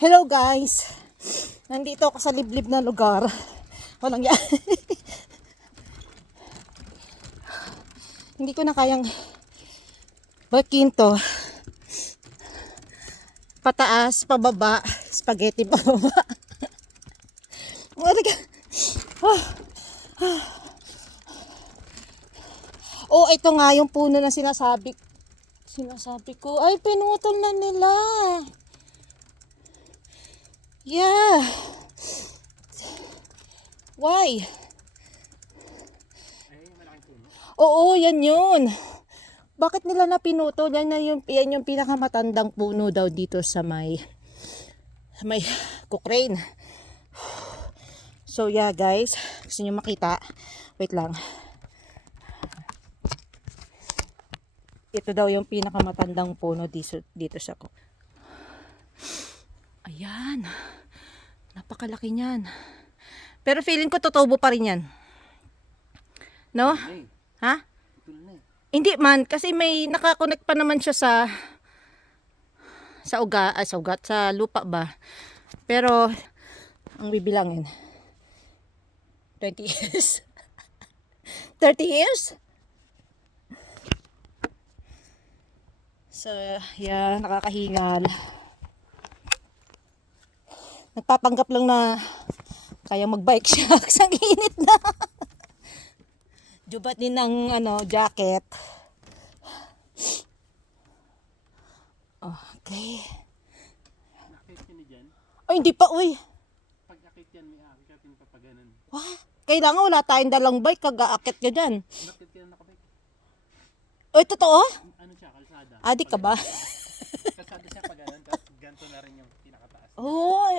Hello guys! Nandito ako sa liblib na lugar. Walang yan. Hindi ko na kayang bakin to. Pataas, pababa, spaghetti pababa. Oh, ito nga yung puno na sinasabi ko. Ay, pinutol na nila. Yeah. Why? Oo, yan yun. Bakit nila na pinutol? Yan yung pinakamatandang puno daw dito sa may Cochrane. So yeah guys, gusto nyo makita? Wait lang. Ito daw yung pinakamatandang puno dito sa Ayan. Napakalaki niyan. Pero feeling ko tutubo pa rin yan. No? Ha? Hindi man. Kasi may nakakonect pa naman siya sa ugat, sa lupa ba. Pero, ang bibilangin. 20 years. 30 years? So, yeah, nakakahingal. Nagpapanggap lang na kaya mag-bike siya. Ang init na. Jubat din ng jacket. Okay. Nakit ka ni dyan? Ay, hindi pa, uy. Pag akit yan, may akit pa pa ganun. Wah, kailangan wala tayong dalang bike, kag-aakit ka dyan. Nakit ka na nakabike. Oy, totoo? Ano siya, kalsada? Adi ka ba? Kalsada siya pa ganun, tapos ganito na rin yung pinakataas. Oo,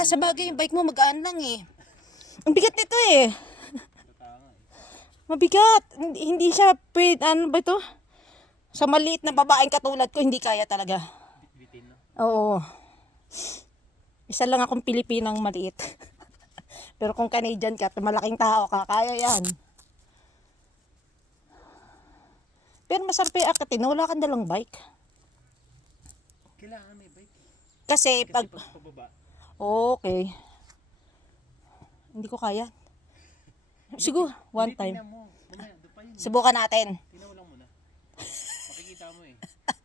sabagay yung bike mo magaan lang eh. Ang bigat nito eh. Mabigat. Hindi siya pwede, ano ba ito? Sa maliit na babaeng katulad ko, hindi kaya talaga. Bitin, no? Oo. Isa lang akong Pilipinang maliit. Pero kung Canadian ka, malaking tao ka, kaya yan. Pero masarap yung akatin, wala kang dalang bike. Kailangan may bike. Kasi pag... pababa. Okay. Hindi ko kaya. Siguro, one time. Tingnan mo. Mamaya, doon pa yun. Subukan natin. Tingnan mo lang muna. Makikita mo eh.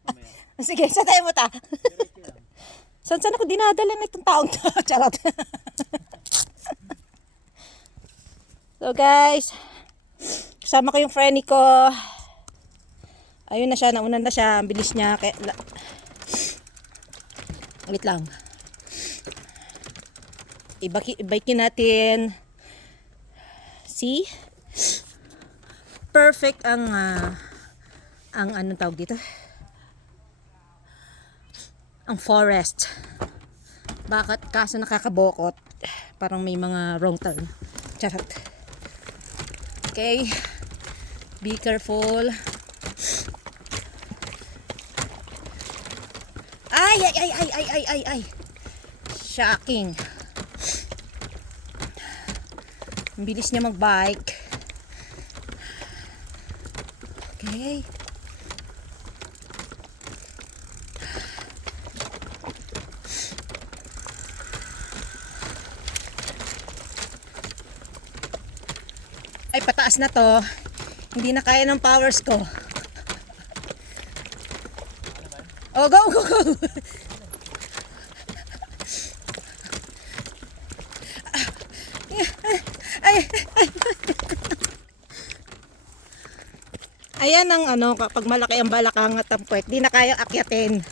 Mamaya. Sige, saan tayo mo ta? Diretso lang. Saan ako dinadala na itong taong to? Charot. So guys, kasama ko yung friend ko. Ayun na siya, naunan na siya. Ang bilis niya. Wait lang. Ibaikin natin. See? Perfect ang anong tawag dito? Ang forest. Bakit? Kaso nakakabokot. Parang may mga wrong turn. Charot. Okay. Be careful. Ay. Shocking. Ang bilis niya mag-bike. Okay. Ay, pataas na to. Hindi na kaya ng powers ko. Oh, go. Ayan ang kapag malaki ang balakang at ang puwet, di na kaya akyatin.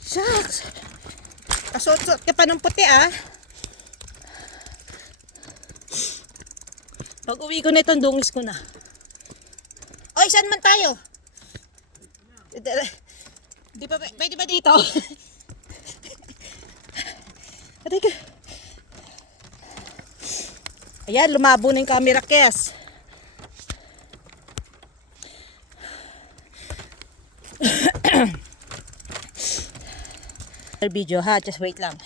Shucks. Kasot-sot ka pa ng puti ah. Pag uwi ko na itong dungis ko na. Oy, saan man tayo? Di ba, pwede ba dito? Aray ka. Ayan, lumabo na yung camera case. Video ha, just wait lang.